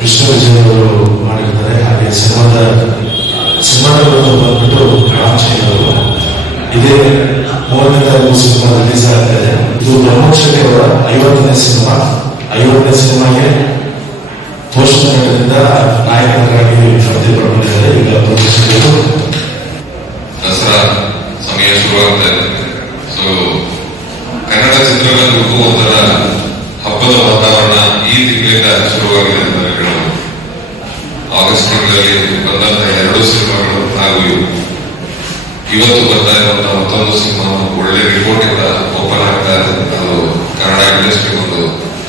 ವಿಷ್ಣು ಮಾಡಿದ್ದಾರೆ. ಹಾಗೆ ಸಿನಿಮಾದ ಸಿನಿಮಾದ ಬಂದ್ಬಿಟ್ಟು ರಾಮಚಂದ್ರವರು ಇದೇ ಮೂರನೇ ತಾರೀಕು ಸಿನಿಮಾ ರಿಲೀಸ್ ಆಗ್ತದೆ ಇದೆ. ಅವರ ಐವತ್ತನೇ ಸಿನಿಮಾ. ಐವತ್ತನೇ ಸಿನಿಮಾಗೆ ಪೋಷಣೆಗಳಿಂದ ನಾಯಕರಾಗಿ ಸ್ಪರ್ಧೆ ಪಡ್ಕೊಂಡಿದ್ದಾರೆ ಈಗ ಸಮಯ ಸೊ ಕನ್ನಡ ಚಿತ್ರರಂಗಕ್ಕೂ ಒಂಥರ ಹಬ್ಬದ ವಾತಾವರಣ ಈ ತಿಂಗಳಿಂದ ಶುರುವಾಗಿದೆ ಆಗಸ್ಟ್ ತಿಂಗಳಲ್ಲಿ ಬಂದಂತ ಎರಡು ಸಿನಿಮಾಗಳು ಹಾಗೂ ಇವತ್ತು ಬರ್ತಾ ಇರುವಂತಹ ಮತ್ತೊಂದು ಸಿನಿಮಾ ಒಳ್ಳೆ ರಿಪೋರ್ಟ್ ಇಂದ ಓಪನ್ ಆಗ್ತಾ ಇದೆ. ಅದು ಕನ್ನಡ ಇಂಡಸ್ಟ್ರಿ ಒಂದು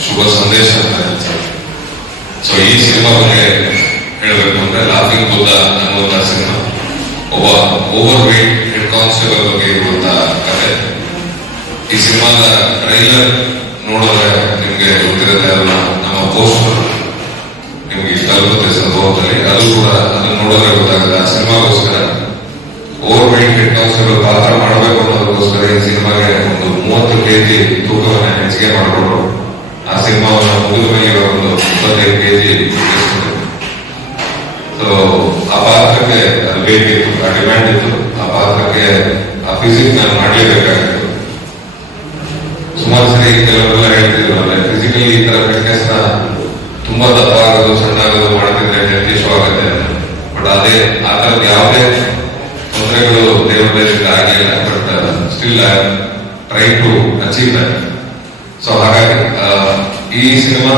ಶುಭ ಸಂದೇಶ ಅಂತ ಸೊ ಈ ಸಿನಿಮಾ ಬಗ್ಗೆ ಹೇಳಬೇಕು ಅಂದ್ರೆ ಲಾಫಿಂಗ್ ಬುದ್ಧ ಅನ್ನುವಂತಹ ಸಿನಿಮಾ. ಒಬ್ಬ ಓವರ್ ವೇಟ್ ಹೆಡ್ ಕಾನ್ಸ್ಟೇಬಲ್ ಬಗ್ಗೆ ಇರುವಂತಹ ಕಥೆ ಈ ಸಿನಿಮಾದ ಟ್ರೈಲರ್ ನೋಡಿದ್ರೆ ನಿಮಗೆ ಗೊತ್ತಿರುತ್ತೆ ಅದನ್ನ ನಮ್ಮ ಪೋಸ್ಟರ್ ಅದು ಕೂಡ ಅದನ್ನ ನೋಡಿದ್ರೆ ಗೊತ್ತಾಗಲ್ಲ. ಸಿನಿಮಾಗೋಸ್ಕರ ಓವರ್ ವೇಟ್ ಫಿಟ್ನೆಸ್ ಪಾತ್ರ ಮಾಡಬೇಕು ಅನ್ನೋದಕ್ಕೋಸ್ಕರ ಈ ಸಿನಿಮಾಗೆ ಒಂದು ಮೂವತ್ತು ಕೆಜಿ ತೂಕವನ್ನು ಹೆಚ್ಚಿಗೆ ಮಾಡಿಕೊಂಡು ಆ ಸಿನಿಮಾವನ್ನು ಮುಗಿದ ಮೇಲೆ ಒಂದು ಇಪ್ಪತ್ತೈದು ಕೆಜಿ ಸೊ ಆ ಪಾತ್ರಕ್ಕೆ ವೇಟ್ ಇತ್ತು, ಆ ಡಿಮ್ಯಾಂಡ್ ಇತ್ತು. ಆ ಪಾತ್ರಕ್ಕೆ ಆ ಫಿಸಿಕ್ ನಾನು ಮಾಡಲೇಬೇಕಾಗಿತ್ತು. ಸುಮಾರು ಸರಿ ಕೆಲವರೆಲ್ಲ ಹೇಳ್ತಿದ್ರು ಫಿಸಿಕಲಿ ಈ ತರ ತುಂಬಾ ದಪ್ಪ ಆಗೋದು ಸಣ್ಣ ಆಗೋದು ಮಾಡ್ತಿದ್ರೆ ಬಟ್ ಅದೇ, ಆ ತರದ ಯಾವುದೇ ತೊಂದರೆಗಳು ದೇವರ ದಯದಿಂದ ಆಗಿಲ್ಲ but still try to achieve that so ಹಾಗಾಗಿ ಈ ಸಿನಿಮಾ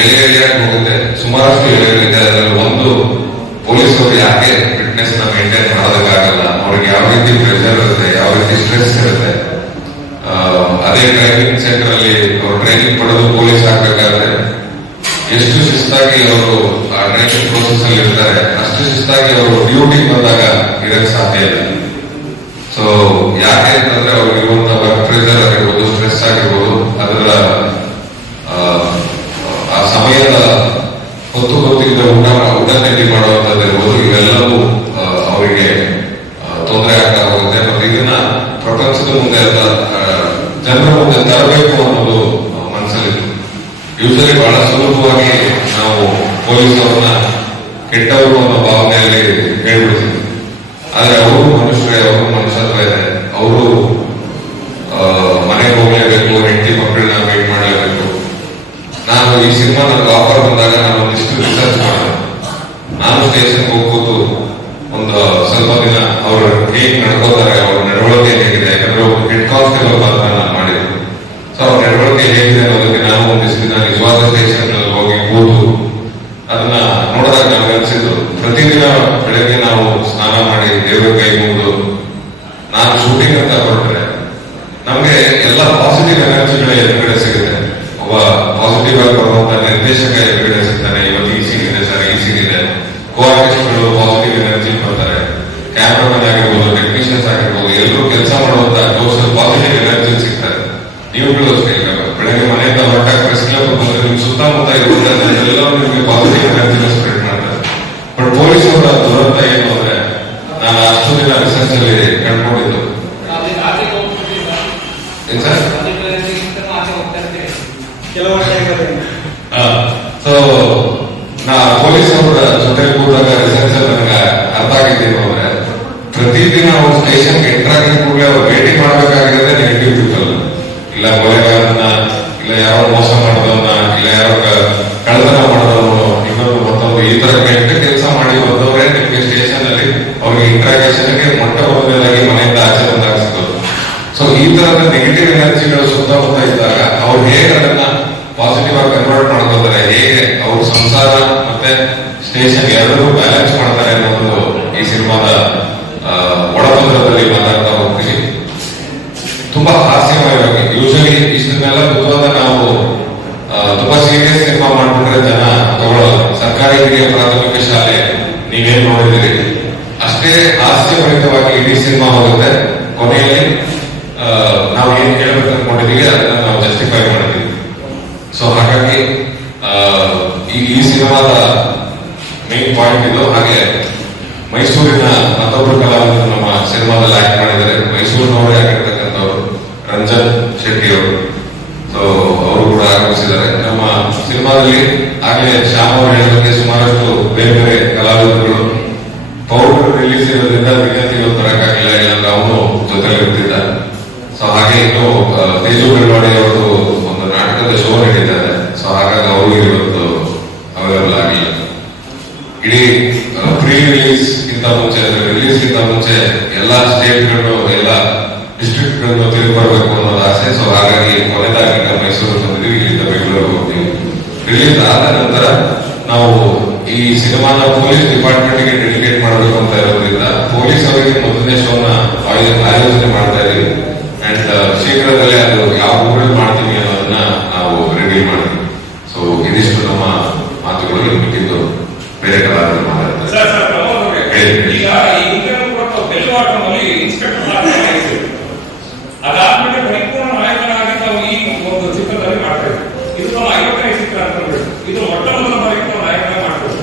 ಎಲೆ ಎಳೆಯಾಗಿ ಹೋಗುತ್ತೆ. ಸುಮಾರಷ್ಟು ಎಳೆಗಳಿದೆ ಅದರಲ್ಲಿ ಒಂದು ಪೊಲೀಸ್ ಪೊಲೀಸರು ಯಾಕೆ ಫಿಟ್ನೆಸ್ನ ಮೇಂಟೈನ್ ಮಾಡೋದಕ್ಕಾಗಲ್ಲ? ಅವ್ರಿಗೆ ಯಾವ ರೀತಿ ಪ್ರೆಷರ್ ಇರುತ್ತೆ, ಯಾವ ರೀತಿ ಸ್ಟ್ರೆಸ್ ಇರುತ್ತೆ? ಅದೇ ಟ್ರೈನಿಂಗ್ ಸೆಂಟರ್ ಅಲ್ಲಿ ಅವರು ಟ್ರೈನಿಂಗ್ ಪಡೆದು ಪೊಲೀಸ್ ಆಗ್ಬೇಕಾದ್ರೆ ಎಷ್ಟು ಶಿಸ್ತಾಗಿ ಅವರು ಆ ಟ್ರೈನಿಂಗ್ ಪ್ರೋಸೆಸ್ ಅಲ್ಲಿ ಇರ್ತಾರೆ ಅಷ್ಟು ಶಿಸ್ತಾಗಿ ಅವರು ಡ್ಯೂಟಿ ಬಂದಾಗ ಇರಕ್ ಸಾಧ್ಯ ಇಲ್ಲ. ಸೊ ಯಾಕೆ ಅಂತಂದ್ರೆ ಅವ್ರಿಗೆ ಇರುವಂತಹ ವರ್ಕ್ ಪ್ರೆಷರ್ ಆಗಿರ್ಬೋದು ಸ್ಟ್ರೆಸ್ ಆಗಿರ್ಬೋದು ಅದರ ಆ, ಸಮಯದ ಹೊತ್ತು ಹೊತ್ತಿಂದ ಊಟ ಊಟ ತಿಂಡಿ ಮಾಡುವಂತದ್ದು ಇರ್ಬೋದು ಇವೆಲ್ಲವೂ ಅವರಿಗೆ ತೊಂದರೆ ಆಗ್ತಾ ಹೋಗುತ್ತೆ. ಮತ್ತೆ ಇದನ್ನ ಪ್ರಪಂಚದ ಮುಂದೆ ಜನರ ಮುಂದೆ ತರಬೇಕು ಮನಸ್ಸಲ್ಲಿತ್ತು ಯೂಶಲಿ ಬಹಳ ಸುಲಭವಾಗಿ ನಾವು ಪೊಲೀಸರನ್ನ ಕೆಟ್ಟವರು ಅನ್ನೋ ಭಾವನೆಯಲ್ಲಿ ಹೇಳ್ಬಿಡ್ತೀವಿ. ಆದ್ರೆ ಅವರು ಮನುಷ್ಯರೇ, ಅವರು ಮನುಷ್ಯತ್ವ ಇದೆ. ಅವರು ಮನೆಗೆ ಹೋಗಲೇಬೇಕು, ಹೆಂಡತಿ ಮಕ್ಕಳನ್ನ ವೇಟ್ ಮಾಡಲೇಬೇಕು. ನಾನು ಈ ಸಿನಿಮಾ ನನಗೆ ಆಫರ್ ಬಂದಾಗ ನಾನು ಒಂದಿಷ್ಟು ರಿಸರ್ಚ್ ಮಾಡಿದೆ. ನಾನು ಸ್ಟೇಷನ್ ಹೋಗ್ಬೋದು, ಒಂದು ಸ್ವಲ್ಪ ದಿನ ಅವರು ಹೇಗೆ ನಡ್ಕೋತಾರೆ, ಅವ್ರ ನಡವಳಿಕೆ ಹೇಗಿದೆ, ಯಾಕಂದ್ರೆ ಹೆಡ್ ಕಾನ್ಸ್ಟೇಬಲ್ ಪಾತ್ರ ನಾನು ಮಾಡಿದ್ರು ಸೊ ಅವ್ರ ನಡವಳಿಕೆ ಹೇಗಿದೆ ಅನ್ನೋದಕ್ಕೆ ನಾನು ಒಂದಿಷ್ಟು ದಿನ ನಿಜವಾದ ಸ್ಟೇಷನ್ ಹೋಗಿ ಕೂತು ಅದನ್ನ ನೋಡಿದಾಗ ನಮ್ಗೆ ಅನ್ಸಿದ್ದು ಪ್ರತಿದಿನ ಬೆಳಗ್ಗೆ ನಾವು ಸ್ನಾನ ಮಾಡಿ ದೇವರ ಕೈ ಮುಗಿದು ನಾನು ಶೂಟಿಂಗ್ ಅಂತ ಹೊರಟ್ರೆ ನಮ್ಗೆ ಎಲ್ಲ ಪಾಸಿಟಿವ್ ಎನರ್ಜಿಗಳೇ ಎದುರುಗಡೆ ಸಿಗುತ್ತೆ ಒಬ್ಬ ಪಾಸಿಟಿವ್ ಆಗಿ ಬರುವಂತ ನಿರ್ದೇಶಕ ಎದುರುಗಡೆ ಸಿಗ್ತಾನೆ ಇವತ್ತು ಈ ಸೀನ್ ಇದೆ ಸರ್ ಈ ಸೀನ್ ಇದೆ ಕೋ ಆರ್ಟಿಸ್ಟ್ಗಳು ಪಾಸಿಟಿವ್ ಎನರ್ಜಿ ಬರ್ತಾರೆ ಕ್ಯಾಮ್ರಾಮನ್ ಆಗಿರ್ಬೋದು ಟೆಕ್ನಿಷಿಯನ್ಸ್ ಆಗಿರ್ಬೋದು ಎಲ್ಲರೂ ಕೆಲಸ ಮಾಡುವಂತ ಜೋಶಲ್ಲಿ ಪಾಸಿಟಿವ್ ಎನರ್ಜಿ ಸಿಗ್ತಾರೆ ನೀವುಗಳು ಅಷ್ಟೇ ಈಗ ಬೆಳಗ್ಗೆ ಮನೆಯಿಂದ ಹೊರಟಾಗ ಪ್ರೆಸ್ ಕ್ಲಬ್ ಬಂದ್ರೆ ನಿಮ್ ಸುತ್ತಮುತ್ತ ಇರುವಂತ ಎಲ್ಲರೂ ನಿಮ್ಗೆ ಪಾಸಿಟಿವ್ ಎನರ್ಜಿನ ಸ್ಪ್ರೆಡ್ ಮಾಡ್ತಾರೆ ಬಟ್ ಪೊಲೀಸರ ದುರಂತ ಏನು ಅಂದ್ರೆ ನಾನು ಅಷ್ಟು ದಿನ ರಿಸರ್ಚ್ ಅಲ್ಲಿ ಕಂಡುಕೊಂಡಿದ್ದು ಏನ್ ಸರ್ ಕೆಲವು ವರ್ಷ ಆಗಿರೋದ್ರಿಂದ ಸೊ ನಾ ಪೊಲೀಸ್ ಅವರ ಜೊತೆ ಕೂತಾಗ ರಿಸರ್ಚ್ ನನಗೆ ಅರ್ಥ ಆಗಿದ್ದೇನು ಅಂದ್ರೆ ಪ್ರತಿದಿನ ಅವ್ರ ಸ್ಟೇಷನ್ ಎಂಟರ್ ಆಗಿದ ಕೂಡಲೇ ಅವ್ರು ಭೇಟಿ ಮಾಡಬೇಕಾಗಿರೋದೇ ನೆಗೆಟಿವ್ ಪೀಪಲ್ ಇಲ್ಲ ಕೊಲೆಗಾರನ್ನ ಇಲ್ಲ ಯಾರೋ ಮೋಸ ಮಾಡೋದನ್ನ ಇಲ್ಲ ಯಾರೋ ಕ- ಕಳ್ಳತನ ಮಾಡೋದನ್ನು ಇನ್ನೊಂದು ಮತ್ತೊಂದು ಈ ತರ ಕೆಟ್ಟ ಕೆಲಸ ಮಾಡಿ ಬಂದವರೇ ನಿಮಗೆ ಸ್ಟೇಷನ್ ಅಲ್ಲಿ ಅವ್ರಿಗೆ ಇಂಟ್ರಾಗೇಷನ್ಗೆ ಮೊಟ್ಟ ಮೊದಲನೇದಾಗಿ ಮನೆಯಿಂದ ಆಚೆ ಬಂದಾಗ ಸಿಗೋದು ಸೊ ಈ ತರದ ನೆಗೆಟಿವ್ ಎನರ್ಜಿಗಳು ಸುತ್ತಮುತ್ತ ಇದ್ದಾಗ ಅವ್ರು ಹೇಗೆ ಅದನ್ನ ಪಾಸಿಟಿವ್ ಆಗಿ ಕನ್ವರ್ಟ್ ಮಾಡ್ಕೋತಾರೆ ಹೇಗೆ ಅವ್ರ ಸಂಸಾರ ಮತ್ತೆ ಸ್ಟೇಷನ್ ಎರಡನ್ನೂ ಬ್ಯಾಲೆನ್ಸ್ ಮಾಡ್ತಾರೆ ಅನ್ನೋದು ಈ ಸಿನಿಮಾದ ಆ, ಒಳಪಂದ್ರದಲ್ಲಿ ಮಾತಾಡ್ತಾ ಹೋಗ್ತೀವಿ ತುಂಬಾ ಹಾಸ್ಯಮಯವಾಗಿ ಯೂಶಲಿ ಇಷ್ಟನ್ನೆಲ್ಲ ಗೊತ್ತಾದ ನಾವು ಆ, ತುಂಬಾ ಸೀರಿಯಸ್ ಸಿನಿಮಾ ಮಾಡ್ಬಿಟ್ರೆ ಜನ ಹಿರಿಯ ಪ್ರಾಥಮಿಕ ಶಾಲೆ ನೀವೇನ್ ನೋಡಿದಿರಿ ಅಷ್ಟೇ ಹಾಸ್ಯಭರಿತವಾಗಿ ಇಡೀ ಸಿನಿಮಾ ಹೋಗುತ್ತೆ ಕೊನೆಯಲ್ಲಿ ಆ, ನಾವು ಏನ್ ಹೇಳ್ಬೇಕು ಅನ್ಕೊಂಡಿದೀವಿ ಅದನ್ನ ನಾವು ಜಸ್ಟಿಫೈ ಮಾಡಿದ್ವಿ ಸೊ ಹಾಗಾಗಿ ಆ, ಈ ಈ ಸಿನಿಮಾದ ಮೇನ್ ಪಾಯಿಂಟ್ ಇದು ಹಾಗೆ ಮೈಸೂರಿನ ಮತ್ತೊಬ್ಬರು ಕಲಾವಿದರು ನಮ್ಮ ಸಿನಿಮಾದಲ್ಲಿ ಆಯ್ಕೆ ಮಾಡಿದ್ದಾರೆ. ಮೈಸೂರಿನವರೇ ಆಗಿರ್ತಕ್ಕಂಥವ್ರು ರಂಜನ್ ಶೆಟ್ಟಿ ಅವರು. ಸೊ ಅವರು ಕೂಡ ಆಗಮಿಸಿದ್ದಾರೆ. ನಮ್ಮ ಸಿನಿಮಾದಲ್ಲಿ ಆಗಲೇ ಶ್ಯಾಮ್ ಅವರು ಹೇಳಿದಂಗೆ ಸುಮಾರಷ್ಟು ಬೇರೆ ಬೇರೆ ಕಲಾವಿದರುಗಳು ಪೌಡರ್ ರಿಲೀಸ್ ಇರೋದ್ರಿಂದ ವಿದ್ಯಾರ್ಥಿಗಳು ತರಕಾಗಿಲ್ಲ ಇಲ್ಲಾಂದ್ರೆ ಅವನು ಜೊತೆಲಿ ಇರ್ತಿದ್ದ ಸೊ ಹಾಗೆ ಇನ್ನು ಆ, ತೇಜು ಬೆಳವಾಡಿ ಅವರದು ಒಂದು ನಾಟಕದ ಶೋ ನಡೀತಾರೆ ಸೊ ಹಾಗಾಗಿ ಅವರು ಇವತ್ತು ಅವೈಲಬಲ್ ಆಗಿಲ್ಲ ಇಡೀ ಪ್ರೀ ರಿಲೀಸ್ ಗಿಂತ ಮುಂಚೆ ರಿಲೀಸ್ ಗಿಂತ ಎಲ್ಲ ಸ್ಟೇಟ್ಗಳು, ಎಲ್ಲ ಡಿಸ್ಟ್ರಿಕ್ಟ್ಗಳನ್ನು ತಿರುಗಿ ಬರಬೇಕು ಅನ್ನೋದು ಆಸೆ. ಸೊ ಹಾಗಾಗಿ ಕೊನೆದಾಗಿ ನಾವು ಮೈಸೂರು ಬಂದಿದ್ವಿ ಇಲ್ಲಿಂದ ಬೆಂಗಳೂರು ಹೋಗ್ತೀವಿ. ರಿಲೀಸ್ ಆದ ನಂತರ ನಾವು ಈ ಸಿನಿಮಾನ ಪೊಲೀಸ್ ಡಿಪಾರ್ಟ್ಮೆಂಟ್ಗೆ ಡೆಡಿಕೇಟ್ ಮಾಡಬೇಕು ಅಂತ ಇರೋದ್ರಿಂದ ಪೊಲೀಸ್ ಅವರಿಗೆ ಮೊದಲನೇ ಶೋನ ಆಯೋಜನೆ ಮಾಡ್ತಾ ಇದೀವಿ. ಅಂಡ್ ಶೀಘ್ರದಲ್ಲೇ ಅದು ಯಾವ ಊರಲ್ಲಿ ಮಾಡ್ತೀವಿ ಅನ್ನೋದನ್ನ ನಾವು ರೆಡಿ ಮಾಡ್ತೀವಿ. ಸೊ ಇದಿಷ್ಟು ನಮ್ಮ ಮಾತುಗಳು ಬಿಟ್ಟಿದ್ದು ಬೇರೆ ಕಲಾವಿದರು ಮಾತಾಡ್ತಾರೆ ಸರ್ ಸರ್ ಪ್ರಮೋದ್ ಅವರೇ, ಹೇಳಿ. ಈಗ ಈ ಇಂಟರ್ವ್ಯೂ ಕೊಟ್ಟು ಬೆಲ್ವಾಟಂನಲ್ಲಿ ಇನ್ಸ್ಪೆಕ್ಟರ್ ಆಗಿ ಮಾಡಿದ್ರು. ಅದಾದ್ಮೇಲೆ ಪರಿಪೂರ್ಣ ನಾಯಕನಾಗಿ ನಾವು ಈ ಒಂದು ಚಿತ್ರದಲ್ಲಿ ಮಾಡ್ತಾ ಇದ್ವಿ ಇದು ನಮ್ಮ ಐವತ್ತನೇ ಚಿತ್ರ ಅಂತ ಹೇಳ್ಬೋದು. ಇದು ಮೊಟ್ಟ ಮೊದಲ ಬಾರಿಗೆ ನಾವು ನಾಯಕನಾಗಿ ಮಾಡ್ಬೋದು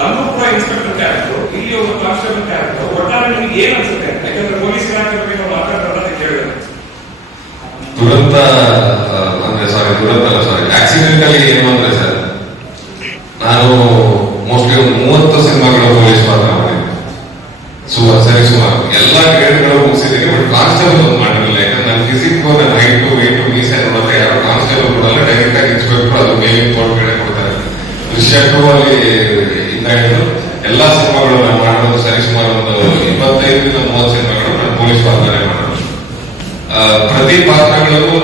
ಅಲ್ಲೂ ಕೂಡ ಇನ್ಸ್ಪೆಕ್ಟರ್ ಕ್ಯಾರೆಕ್ಟರ್ ಇಲ್ಲಿ ಒಂದು ಕಾನ್ಸ್ಟೇಬಲ್ ಕ್ಯಾರೆಕ್ಟರ್ ಒಟ್ಟಾರೆ ನಿಮ್ಗೆ ಏನ್ ಅನ್ಸುತ್ತೆ ಯಾಕಂದ್ರೆ ಪೊಲೀಸ್ ಇಲಾಖೆ ಬಗ್ಗೆ ನಾವು ಮಾತಾಡ್ತಾರೆ ಕೇಳಿದ್ರೆ ದುರಂತ ಆ, ಅಂದ್ರೆ ಸಾರಿ ದುರಂತ ಅಲ್ಲ ಸಾರಿ ಆಕ್ಸಿಡೆಂಟಲಿ ಏನು ಅಂದ್ರೆ ಸರ್ ನಾನು ಮೋಸ್ಟ್ಲಿ ಒಂದು ಮೂವತ್ತು ಸಿನಿಮಾಗಳ ಪೊಲೀಸ್ ಪಾತ್ರ ಮಾಡಿದ್ದೆ ಸುಮಾರು ಸರಿ ಸುಮಾರು ಎಲ್ಲ ಗ್ರೇಡ್ಗಳು ಮುಗಿಸಿದ್ದೀನಿ ಬಟ್ ಕಾನ್ಸ್ಟೇಬಲ್ ಒಂದು ಮಾಡಿರಲಿಲ್ಲ. ಯಾಕಂದ್ರೆ ನಾನು ಫಿಸಿಕ್ ನನ್ನ ಹೈಟು ವೇಟು ಮೀಸೆ ನೋಡಿದ್ರೆ ಯಾರು ಕಾನ್ಸ್ಟೇಬಲ್ ಡೈರೆಕ್ಟ್ ಆಗಿ ಇನ್ಸ್ಪೆಕ್ಟರ್ ಅದು ಮೇಲಿನ ಕೋರ್ಟ್ ಕಡೆ ಕೊಡ್ತಾರೆ. ದೃಶ್ಯ ಟೂ ಅಲ್ಲಿ ಇಂದ ಹಿಡಿದು ಎಲ್ಲಾ ಸಿನಿಮಾಗಳು ನಾನು ಮಾಡೋದು ಸರಿ ಸುಮಾರು ಒಂದು ಇಪ್ಪತ್ತೈದರಿಂದ ಮೂವತ್ತು ಸಿನಿಮಾಗಳು ನಾನು ಪೊಲೀಸ್ ಪಾತ್ರ ಮಾಡೋದು ಪ್ರತಿ ಪಾತ್ರಗಳಿಗೂ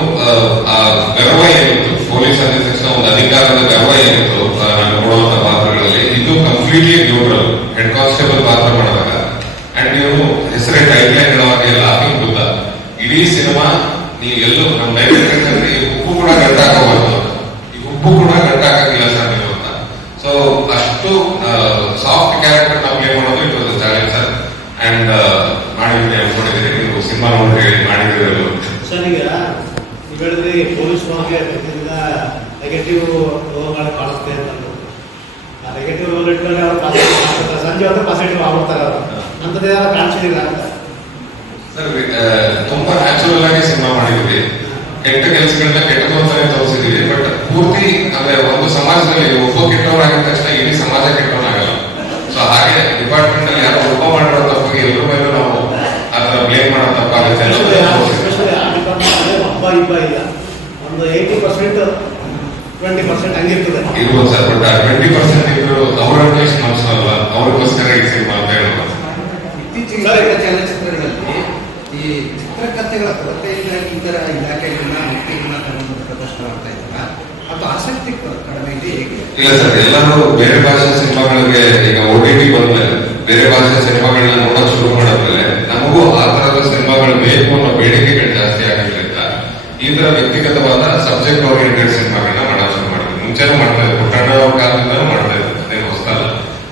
ಗರ್ವ ಏನಿತ್ತು? ಪೊಲೀಸ್ ಅಂದ ತಕ್ಷಣ ಒಂದು ಅಧಿಕಾರದ ಗರ್ವ ಏನಿತ್ತು? ನಾನು ಕೊಡುವಂತ ಪಾತ್ರಗಳಲ್ಲಿ, ಇದು ಕಂಪ್ಲೀಟ್ಲಿ ನ್ಯೂಟ್ರಲ್ ಹೆಡ್ ಕಾನ್ಸ್ಟೇಬಲ್ ಪಾತ್ರ ಮಾಡುವಾಗ ಅಂಡ್ ನೀವು ಹೆಸರೇ ಟೈಟ್ಲೈನ್ ಹೇಳುವಾಗ ಲಾಫಿಂಗ್ ಬುದ್ಧ ಇಡೀ ಸಿನಿಮಾ ನೀವು ಎಲ್ಲೂ ನಮ್ಮ ಡೈರೆಕ್ಟರ್ ಅಂದ್ರೆ ಈ ಉಪ್ಪು ಕೂಡ ಗಂಟಾಕೋಬಾರ್ದು ಈ ಉಪ್ಪು ಕೂಡ ಗಂಟಾಕಿಲ್ಲ ಸರ್ ನೀವು ಅಂತ ಸೊ ಅಷ್ಟು ಸಾಫ್ಟ್ ಕ್ಯಾರೆಕ್ಟರ್ ನಾವು ಪ್ಲೇ ಮಾಡೋದು it was challenge sir and ಮಾಡಿದ್ದೀನಿ ಅನ್ಕೊಂಡಿದ್ದೀನಿ ನೀವು ಸಿನಿಮಾ ನೋಡಿ ಹೇಳಿ ಮಾಡಿದಿರಲು ಸರ್ ಈಗ ನೀವು ಹೇಳಿದ್ರಿ ಪೊಲೀಸ್ ಅವ್ರಿಗೆ ಪ್ರತಿದಿನ ನೆಗೆಟಿವ್ ರೋಗಗಳು ಕಾಣುತ್ತೆ ಅಂತ ಅಂದ್ರು. ಆ ನೆಗೆಟಿವ್ ರೋಗ ಇಟ್ಕೊಂಡ್ರೆ ಅವ್ರು ಪಾಸಿಟಿವ್ ಮಾಡ್ತಾರೆ ಸಂಜೆ ಹೊತ್ತು ಪರ್ಸೆಂಟ್ ಆಗ್ಬಿಡ್ತಾರೆ ಅವರು ಅಂಥದ್ದು ಯಾರು ಕಾಣಿಸಿಲ್ಲ ಅಂತ. ಸರ್ ತುಂಬಾ ನ್ಯಾಚುರಲ್ ಆಗಿ ಸಿನಿಮಾ ಮಾಡಿದ್ವಿ ಕೆಟ್ಟ ಕೆಲಸಗಳನ್ನ ಕೆಟ್ಟ ಅಂತಾನೆ ತೋರಿಸಿದೀವಿ ಬಟ್ ಪೂರ್ತಿ ಅಂದ್ರೆ ಒಂದು ಸಮಾಜದಲ್ಲಿ ಒಬ್ಬ ಕೆಟ್ಟವರಾಗಿದ ತಕ್ಷಣ ಇಡೀ ಸಮಾಜ ಕೆಟ್ಟವನಾಗಲ್ಲ. ಸೊ ಹಾಗೆ ಡಿಪಾರ್ಟ್ಮೆಂಟ್ ಅಲ್ಲಿ ಯಾರು ಒಬ್ಬ ಮಾಡಿರೋ ತಪ್ಪಿಗೆ ಎಲ್ಲರ ಮೇಲೂ ನಾವು ಅದನ್ನ ಬ್ಲೇಮ್ ಮಾಡೋ ತಪ್ಪಾಗುತ್ತೆ ಹಬ್ಬ ಇಬ್ಬ ಇಲ್ಲ. ಒಂದು ಏಯ್ಟಿ ಪರ್ಸೆಂಟ್ ಟ್ವೆಂಟಿ ಪರ್ಸೆಂಟ್ ಹಂಗಿರ್ತದೆ. ಇರ್ಬೋದು ಸರ್ ಬಟ್ ಟ್ವೆಂಟಿ ಪರ್ಸೆಂಟ್ ಇದ್ರು ಅವರ ಟೇಸ್ಟ್ ನಮ್ಸಲ್ಲ ಅವ್ರಿಗೋಸ್ಕರ ಈ ಸಿನಿಮಾ ಅಂತ ಹೇಳೋದು ಇತ್ತೀಚಿನ ಸರಿ. ಚಲನಚಿತ್ರಗಳಲ್ಲಿ ಈ ಚಿತ್ರಕಥೆಗಳ ಕೊರತೆಯಿಂದಾಗಿ ಇತರ ಇಲಾಖೆಗಳನ್ನ ವ್ಯಕ್ತಿಗಳನ್ನ ತಗೊಂಡು ಪ್ರದರ್ಶನ ಮಾಡ್ತಾ ಇದ್ದಾರ? ಅದು ಆಸಕ್ತಿ ಕಡಿಮೆ ಇದೆ ಇಲ್ಲ ಸರ್, ಎಲ್ಲರೂ ಬೇರೆ ಭಾಷೆ ಸಿನಿಮಾಗಳಿಗೆ ಈಗ ಓ ಟಿ ಟಿ ಬಂದ್ಮೇಲೆ ಬೇರೆ ಭಾಷೆ ಸಿನಿಮಾಗಳನ್ನ ನೋಡಕ್ ಶುರು ಮಾಡಿದ್ಮೇಲೆ ನಮಗೂ ಆ ತರದ ಸಿನಿಮಾಗಳು ಬೇಕು ಅನ್ನೋ ಬೇಡಿಕೆಗಳು ಜಾಸ್ತಿ ಈ ತರ ವ್ಯಕ್ತಿಗತವಾದ ಸಬ್ಜೆಕ್ಟ್ ಓರಿಯೆಂಟೆಡ್ ಸಿನಿಮಾಗಳನ್ನ ಮಾಡಕ್ ಶುರು ಮಾಡಿದ್ವಿ. ಮುಂಚೆನೂ ಮಾಡ್ತಾ ಇದ್ವಿ. ಕನ್ನಡ ಕಾಲದಿಂದ ಮಾಡ್ತಾ ಇದ್ವಿ. ಅದೇನು ಹೊಸದಲ್ಲ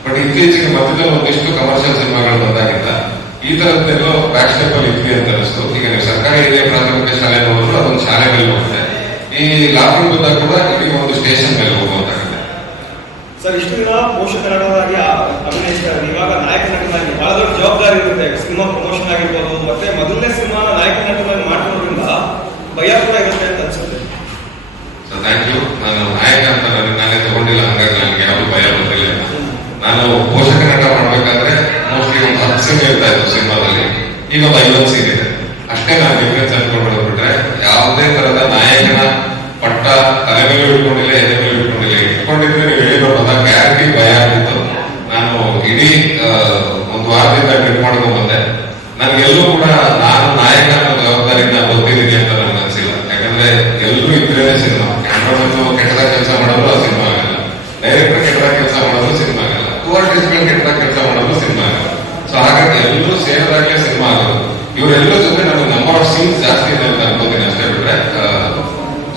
ಬಟ್ ಇತ್ತೀಚೆಗೆ ಮತ್ತೆ ಒಂದಿಷ್ಟು ಕಮರ್ಷಿಯಲ್ ಸಿನಿಮಾಗಳು ಬಂದಾಗಿಂದ ಈ ತರದ್ದೆಲ್ಲೋ ಬ್ಯಾಕ್ ಅಲ್ಲಿ ಇದ್ವಿ ಅಂತ ಅನಿಸ್ತು ಈಗ ಸರ್ಕಾರಿ ಹಿರಿಯ ಪ್ರಾಥಮಿಕ ಶಾಲೆ ನೋಡಿದ್ರು ಅದೊಂದು ಶಾಲೆ ಮೇಲೆ ಹೋಗುತ್ತೆ ಈ ಲಾಕ್ಡೌನ್ ಬಂದಾಗ ಕೂಡ ಇಲ್ಲಿ ಒಂದು ಸ್ಟೇಷನ್ ಮೇಲೆ ಹೋಗುವಂತಾಗುತ್ತೆ ಸರ್ ಇಷ್ಟು ದಿನ ಪೋಷಕರಾಗಿ ಅಭಿನಯಿಸ್ತಾರೆ ಇವಾಗ ನಾಯಕ ನಟನಾಗಿ ಬಹಳ ದೊಡ್ಡ ಜವಾಬ್ದಾರಿ ಇರುತ್ತೆ. ಸಿನಿಮಾ ಪ್ರಮೋಷನ್ ಆಗಿರ್ಬೋದು, ಮತ್ತೆ ಮೊದಲನೇ ಸಿನಿಮಾ ನಾಯಕ ನಟನಾಗಿ ಮಾಡ್ಕೊಳ್ಳೋದ್ರಿಂದ ಭಯ ಕೂಡ ಇರುತ್ತೆ ಅಂತ ಅನ್ಸುತ್ತೆ. ಸರ್ ಥ್ಯಾಂಕ್ ಯು ನಾನು ನಾಯಕ ಅಂತ ನನಗೆ ನಾನೇ ತಗೊಂಡಿಲ್ಲ, ಹಂಗಾಗಿ ನನಗೆ ಯಾವ ಭಯ ಬಂದಿಲ್ಲ ನಾನು ಪೋಷಕ ನಟ ಮಾಡ್ಬೇಕಾದ್ರೆ ಮೋಸ್ಟ್ಲಿ ಒಂದು ಹತ್ತು ಸೀನ್ ಇರ್ತಾ ಇತ್ತು ಸಿನಿಮಾದಲ್ಲಿ. ಈಗ ಒಂದು ಐವತ್ತು ಸೀನ್ ಇದೆ. ಡಿಫ್ರೆನ್ಸ್ ಅನ್ಕೊಂಡು ಬಿಟ್ರೆ ಯಾವುದೇ ತರದ ನಾಯಕನ ಪಟ್ಟ ತಲೆ ಮೇಲೆ ಇಟ್ಕೊಂಡಿಲ್ಲ ಎದೆ ಮೇಲೆ ಇಟ್ಕೊಂಡಿಲ್ಲ ಇಟ್ಕೊಂಡಿದ್ರೆ ನೀವು ಹೇಳಿರೋದ ಗ್ಯಾರಂಟಿ ಭಯ ಆಗಿತ್ತು ನಾನು ಇಡೀ ಒಂದು ವಾರದಿಂದ ಟ್ರಿಪ್ ಮಾಡ್ಕೊಂಡು ಬಂದೆ. ನನಗೆಲ್ಲೂ ಕೂಡ ನಾನು ನಾಯಕ ಅನ್ನೋ ಜವಾಬ್ದಾರಿಯಿಂದ ಗೊತ್ತಿದ್ದೀನಿ ಅಂತ ನನಗೆ ಅನ್ಸಿಲ್ಲ ಯಾಕಂದ್ರೆ ಎಲ್ಲರೂ ಇದ್ರೇನೆ ಸಿನಿಮಾ ಕ್ಯಾಮ್ರಾಮನ್ ಕೆಟ್ಟದಾಗ ಕೆಲಸ ಮಾಡೋದು ಆ ಸಿನಿಮಾ ಆಗಲ್ಲ ಡೈರೆಕ್ಟರ್ ಕೆಟ್ಟದಾಗ ಕೆಲಸ ಮಾಡೋದು ಸಿನಿಮಾ ಆಗಲ್ಲ ಟೂ ಆರ್ಟಿಸ್ಟ್ಗಳು ಕೆಟ್ಟದಾಗ ಕೆಲಸ ಮಾಡೋದು ಸಿನಿಮಾ ಆಗಲ್ಲ ಸೊ ಹಾಗಾಗಿ ಎಲ್ಲರೂ ಸೇರಿದಾಗಲೇ ಸಿನಿಮಾ ಆಗೋದು ಇವರೆಲ್ಲರ ಜೊತೆ ನನಗೆ ನಂಬರ್ ಆಫ್ ಸೀನ್ಸ್ ಜಾಸ್ತಿ ಇದೆ ಅಂತ ಅನ್ಕೋತೀನಿ ಅಷ್ಟೇ ಬಿಟ್ರೆ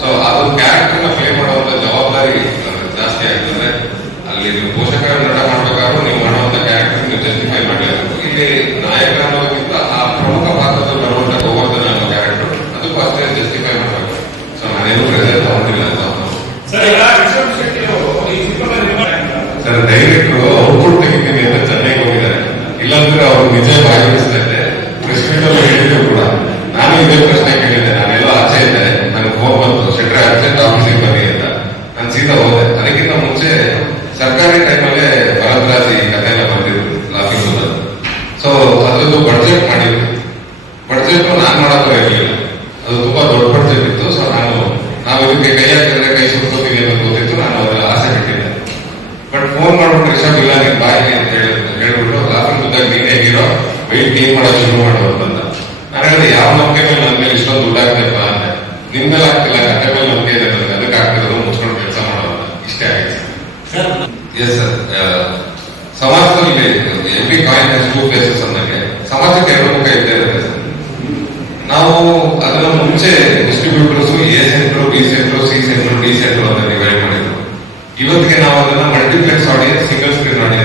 ಸೊ ಅದು ಕ್ಯಾರೆಕ್ಟರ್ನ ಪ್ಲೇ ಮಾಡುವಂತ ಜವಾಬ್ದಾರಿ ನನಗೆ ಜಾಸ್ತಿ ಆಗ್ತದೆ ಅಲ್ಲಿ ನೀವು ಪೋಷಕರ ನಟ ಮಾಡ್ಬೇಕಾದ್ರೂ ನೀವು ಮಾಡುವಂತ ಕ್ಯಾರೆಕ್ಟರ್ ನೀವು ಜಸ್ಟಿಫೈ ಮಾಡಲೇಬೇಕು ಇಲ್ಲಿ ನಾಯಕ ಅನ್ನೋದಕ್ಕಿಂತ ಆ ಪ್ರಮುಖ ಪಾತ್ರದಲ್ಲಿ ಬರುವಂತ ಗೋವರ್ಧನ ಅನ್ನೋ ಕ್ಯಾರೆಕ್ಟರ್ ಅದಕ್ಕೂ ಅಷ್ಟೇ ಜಸ್ಟಿಫೈ ಮಾಡಬೇಕು ಸೊ ನಾನೇನು ಪ್ರೆಸೆಂಟ್ ತಗೊಂಡಿಲ್ಲ ಅಂತ ಅವ್ನು. ಸರ್ ಈಗ ರಿಷಬ್ ಶೆಟ್ಟಿ ಅವರು ಈ ಚಿತ್ರದ ನಿರ್ಮಾಣ ಸರ್ ಅವ್ರು ಔಟ್ಪುಟ್ ತೆಗಿತೀನಿ ಅಂತ ಚೆನ್ನೈಗೆ ಹೋಗಿದ್ದಾರೆ. ಇಲ್ಲಾಂದ್ರೆ ಅವರು ನಿಜ ಭಾಗವಹಿಸ್ತಾ ಇದ್ದೆ ಪ್ರೆಸ್ ಮೀಟ್ ಅಲ್ಲಿ ಹೇಳಿದ್ರು ಕೂಡ. ನಾನು ಇದೇ ಪ್ರಶ್ನೆ ಕೇಳಿದ್ದೆ. ನಾನೆಲ್ಲ ಆಚೆ ಇದ್ದೆ. ನನಗೆ ಫೋನ್ ಬಂತು. ಶೆಟ್ರೆ ಅರ್ಜೆಂಟ್ ಆಫೀಸಿಗೆ ಬನ್ನಿ ಅಂತ. ನಾನು ಸೀದಾ ಹೋದೆ. ಅದಕ್ಕಿಂತ ಮುಂಚೆ ಸರ್ಕಾರಿ ಟೈಮಲ್ಲೇ ಭರದ್ರಾಜಿ ಕಥೆ ಎಲ್ಲ ಬಂದಿದ್ರು ಲಾಫಿಂಗ್ ಸೊ ಅದ್ರದ್ದು ಬಡ್ಜೆಟ್ ಮಾಡಿದ್ರು. ಬಡ್ಜೆಟ್ ನಾನು ಮಾಡಕ್ಕೆ ಇರಲಿಲ್ಲ ಅದು ತುಂಬಾ ದೊಡ್ಡ ಬಡ್ಜೆಟ್ ಇತ್ತು ಸೊ ನಾನು ನಾವು ಇದಕ್ಕೆ ಕೈ ಹಾಕಿದ್ರೆ ಕೈ ಸುಟ್ಕೋತೀವಿ ಅನ್ನೋದು ಗೊತ್ತಿತ್ತು ನಾನು ಅದರ ಆಸೆ ಬಿಟ್ಟಿದ್ದೆ ಬಟ್ ಫೋನ್ ಮಾಡ್ಬಿಟ್ಟು ಇಲ್ಲ ಬಾಯಿ ಅಂತ ಹೇಳಿದ್ರು. ಹೇಳ್ಬಿಟ್ಟು ಬಂದಾಗ ನೀನ್ ಹೇಗಿರೋ ವೆಯ್ಟ್ ಗೇನ್ ಮಾಡೋ ಶುರು ಅಂತ ನಾನು ಹೇಳಿದೆ ಯಾವ ನಂಬಿಕೆ ಮೇಲೆ ನನ್ನ ಮೇಲೆ ಇಷ್ಟೊಂದು ದುಡ್ಡು ಅಂದ್ರೆ ಅಂದೆ ನಿಮ್ ಮೇಲೆ ಆಗ್ತಿಲ್ಲ ಕಟ್ಟೆ ಮೇಲೆ ನಂಬಿಕೆ ಇದೆ ನನಗೆ ಅದಕ್ಕೆ ಆಗ್ತಿರೋದು ಮುಚ್ಕೊಂಡು ಕೆಲಸ ಮಾಡೋದು ಇಷ್ಟೇ ಆಗಿದೆ. ಎಸ್ ಸರ್ ಸಮಾಜದಲ್ಲಿ ಎವ್ರಿ ಕಾಯಿನ್ ಟೂ ಪ್ಲೇಸಸ್ ಅಂದಂಗೆ ಸಮಾಜಕ್ಕೆ ಎರಡು ಮುಖ ಇದ್ದೇ ಇರುತ್ತೆ ಸರ್ ನಾವು ಅದರ ಮುಂಚೆ distributors A centre B centre C centre D centre ಅಂತ ಡಿವೈಡ್ ಮಾಡಿದ್ರು ಇವತ್ತಿಗೆ ನಾವು ಅದನ್ನ audience, single screen audience.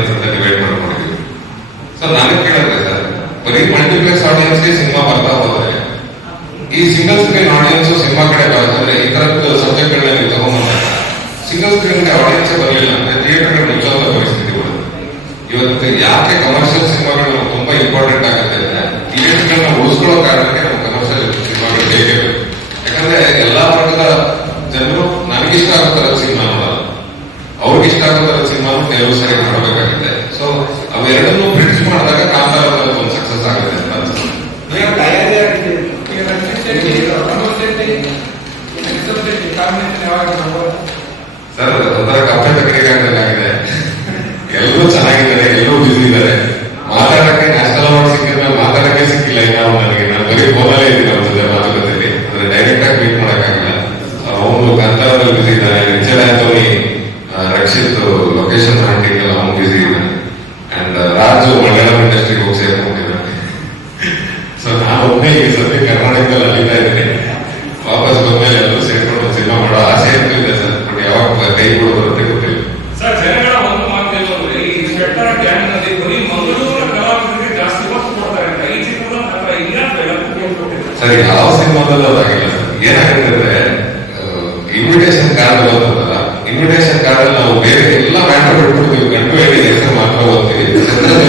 Card ಓದ್ತದಲ್ಲ invitation card ಅಲ್ಲಿ ನಾವು ಬೇರೆ ಎಲ್ಲ ಮ್ಯಾಟರ್ ಬಿಟ್ಬಿಡ್ತೀವಿ ಗಂಟು ಹೇಳಿ ಹೆಸರು ಮಾತ್ರ ಓದ್ತೀವಿ ಚಂದ್ರದ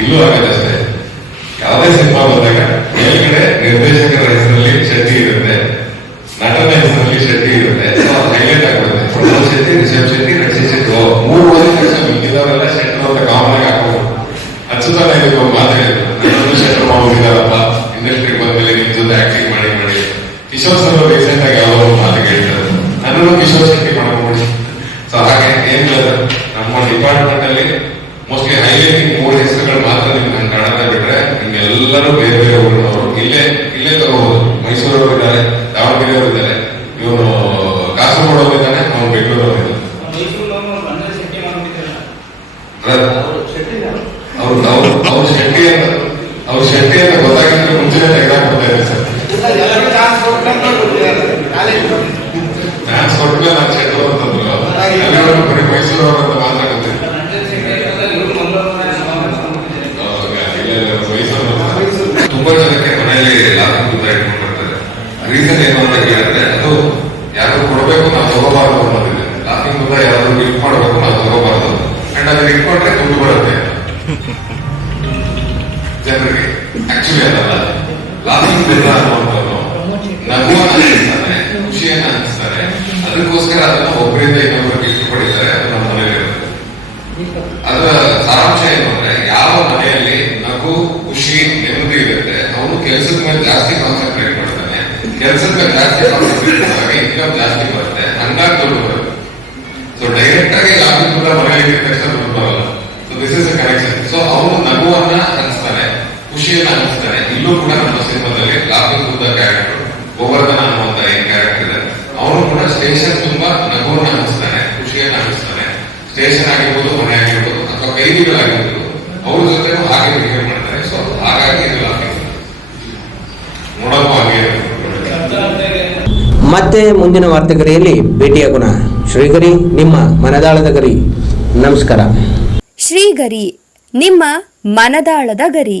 ಇಲ್ಲೂ ಆಗಿದೆ ಅಷ್ಟೇ. ಯಾವುದೇ ಸಿನಿಮಾ ಬಂದಾಗ ಮೇಲ್ಗಡೆ ನಿರ್ದೇಶಕರ ಹೆಸರಲ್ಲಿ ಶೆಟ್ಟಿ ಇರುತ್ತೆ. ನಟನ ಹೆಸರಲ್ಲಿ ಶೆಟ್ಟಿ ಇರುತ್ತೆ. ಹೈಲೈಟ್ ಆಗಿರುತ್ತೆ ಪ್ರಮೋದ್ ಶೆಟ್ಟಿ, ರಿಷಬ್ ಶೆಟ್ಟಿ ರಕ್ಷಿತ್ ಶೆಟ್ಟಿ. ಮೂರು ತಕ್ಷಣ ಮಿಕ್ಕಿದವರೆಲ್ಲ ಶೆಟ್ರು ಅಂತ ಕಾಮನ್ ಹಾಕೋದು ಅಚ್ಚುತಾನ ಇದಕ್ಕೆ ಒಂದು ಮಾತು ಹೇಳಿದ್ರು ನನ್ನನ್ನು ಶೆಟ್ರು ಮಾಡೋದಿದ್ದಾರಪ್ಪ ಇಂಡಸ್ಟ್ರಿಗೆ ಬಂದ್ಮೇಲೆ ನಿಮ್ ಜೊತೆ ಆಕ್ಟಿಂಗ್ ಮಾಡಿ ಮಾಡಿ ಕಿಶೋರ್ ಸರ್ ರೀಸೆಂಟ್ ಆಗಿ ಯಾವ ಒಂದು ಮಾತು ಹೇಳ್ತಾರೆ ನನ್ನನ್ನು ಕಿಶೋರ್ ಶೆಟ್ಟಿ ಮಾಡ್ಕೊಡಿ ಸೊ ಹಾಗೆ ಏನಿಲ್ಲ ಸರ್ ನಮ್ಮ ಡಿಪಾರ್ಟ್ಮೆಂಟ್ ಅಲ್ಲಿ ಮೋಸ್ಟ್ಲಿ ಹೈಲೈಟಿಂಗ್ ಮೂರು ಹೆಸರುಗಳು ಮಾತ್ರ ನಿಮ್ಗೆ ಹಂಗೆ ಕಾಣುತ್ತೆ ಬಿಟ್ರೆ ನಿಮ್ಗೆಲ್ಲರೂ ಬೇರೆ ಬೇರೆ ಊರಿನವರು ಇಲ್ಲೇ ಇಲ್ಲೇ ತಗೋಬಹುದು ಮೈಸೂರವರು ಇದ್ದಾರೆ ದಾವಣಗೆರೆಯವರು ಇದ್ದಾರೆ ಇವನು ಕಾಸರಗೋಡು ಇದ್ದಾನೆ ಅವನು ಬೆಂಗಳೂರವರು ಇದ್ದಾನೆ ಅವ್ರು ಅವ್ರು ಅವ್ರು ಶೆಟ್ಟಿ ಅಂತ ಅವ್ರು ಶೆಟ್ಟಿ ಅಂತ ಗೊತ್ತಾಗಿದ್ರೆ ಮುಂಚೆನೆ ತೆಗೆದಾಕ್ಬಿಡ್ತಾ ಇದೆ ಸರ್ ಇಲ್ಲ, ಎಲ್ಲರಿಗೂ ಚಾನ್ಸ್ ಕೊಟ್ಕೊಂಡು ಕಾಲೇಜ್ ಡ್ಯಾನ್ಸ್ ಕೊಟ್ಟರೆ ನಾನು ಶೆಟ್ರು ಅಂತಂದ್ರು ಎಲ್ಲರೂ ಬರೀ ಮೈಸೂರವರು ಅಂತ ಮಾತಾಡುತ್ತೆ ತುಂಬಾ ಜನಕ್ಕೆ ಮನೆಯಲ್ಲಿ ಲಾಭ ಇಟ್ಕೊಂಡು ಬರ್ತಾರೆ ರೀಸನ್ ಏನು ಅಂತ ಕೇಳಿದ್ರೆ ಅದು ಯಾರು ಕೊಡಬೇಕು ನಾವು ತಗೋಬಾರದು ಅನ್ನೋದಿದೆ ಲಾಫಿಂಗ್ ಮುಂದೆ ಯಾರಾದ್ರೂ ಗಿಫ್ಟ್ ಮಾಡಬೇಕು ನಾವು ತಗೋಬಾರದು ಅಂಡ್ ಅದನ್ನ ಇಟ್ಕೊಂಡ್ರೆ ದುಡ್ಡು ಬರುತ್ತೆ ಜನರಿಗೆ ಆಕ್ಚುಲಿ ಅದಲ್ಲ ಲಾಫಿಂಗ್ ಬಿಲ್ಲ ಅನ್ನುವಂಥದ್ದು ನಗುವನ್ನ ಖುಷಿಯನ್ನ ಅನಿಸ್ತಾರೆ ಅದಕ್ಕೋಸ್ಕರ ಅದನ್ನ ಒಬ್ಬರಿಂದ ಇನ್ನೊಬ್ಬರಿಗೆ ಇಷ್ಟಪಡಿದ್ದಾರೆ ಅದು ನಮ್ಮ ಇರುತ್ತೆ. ಅದರ ಸಾರಾಂಶ ಏನು ಅಂದ್ರೆ, ಯಾವ ಮನೆಯಲ್ಲಿ ನಗು, ಖುಷಿ, ನೆಮ್ಮದಿ ಇರುತ್ತೆ, ಅವನು ಕೆಲಸದ ಮೇಲೆ ಜಾಸ್ತಿ ಕಾನ್ಸಂಟ್ರೇಟ್ ಮಾಡ್ತಾನೆ. ಕೆಲಸದ ಮೇಲೆ ಜಾಸ್ತಿ ಕಾನ್ಸಂಟ್ರೇಟ್ ಇನ್ಕಮ್ ಜಾಸ್ತಿ ಬರುತ್ತೆ. ಹಂಗಾಗಿ ದುಡ್ಡು ಬರುತ್ತೆ ಸೊ ಡೈರೆಕ್ಟ್ ಆಗಿ ಲಾಭಿ ಕೂಡ ಮನೆಯಲ್ಲಿ ತಕ್ಷಣ ದುಡ್ಡು ಬರಲ್ಲ so this is a connection so ಅವನು ನಗುವನ್ನ ಖುಷಿಯನ್ನ ಹಂಚ್ತಾನೆ ಇಲ್ಲೂ ಕೂಡ ನಮ್ಮ ಸಿನಿಮಾದಲ್ಲಿ ಲಾಭ ಬುದ್ಧ ಕ್ಯಾರೆಕ್ಟರ್ ಗೋವರ್ಧನ ಅನ್ನುವಂತ ಏನ್ ಕ್ಯಾರೆಕ್ಟರ್ ಇದೆ ಅವನು ಕೂಡ ಸ್ಟೇಷನ್ ತುಂಬಾ ನಗುವನ್ನ ಅನಿಸ್ತಾನೆ ಖುಷಿಯನ್ನ ಅನಿಸ್ತಾನೆ. ಸ್ಟೇಷನ್ ಆಗಿರ್ಬೋದು ಮನೆ ಆಗಿರ್ಬೋದು ಅಥವಾ ಕೈದಿಗಳಾಗಿರ್ಬೋದು ಅವ್ರ ಜೊತೆ ಹಾಗೆ ಬಿಹೇವ್ ಮಾಡ್ತಾರೆ. ಸೊ ಹಾಗಾಗಿ ಇದು ಲಾಭ ನೋಡೋಕ್ಕೂ ಹಾಗೆ. ಮತ್ತೆ ಮುಂದಿನ ವಾರ್ತೆಗರಿಯಲ್ಲಿ ಭೇಟಿಯಾಗೋಣ. ಶ್ರೀಗರಿ ನಿಮ್ಮ ಮನದಾಳದ ಗರಿ. ನಮಸ್ಕಾರ. ಶ್ರೀಗರಿ ನಿಮ್ಮ ಮನದಾಳದ ಗರಿ.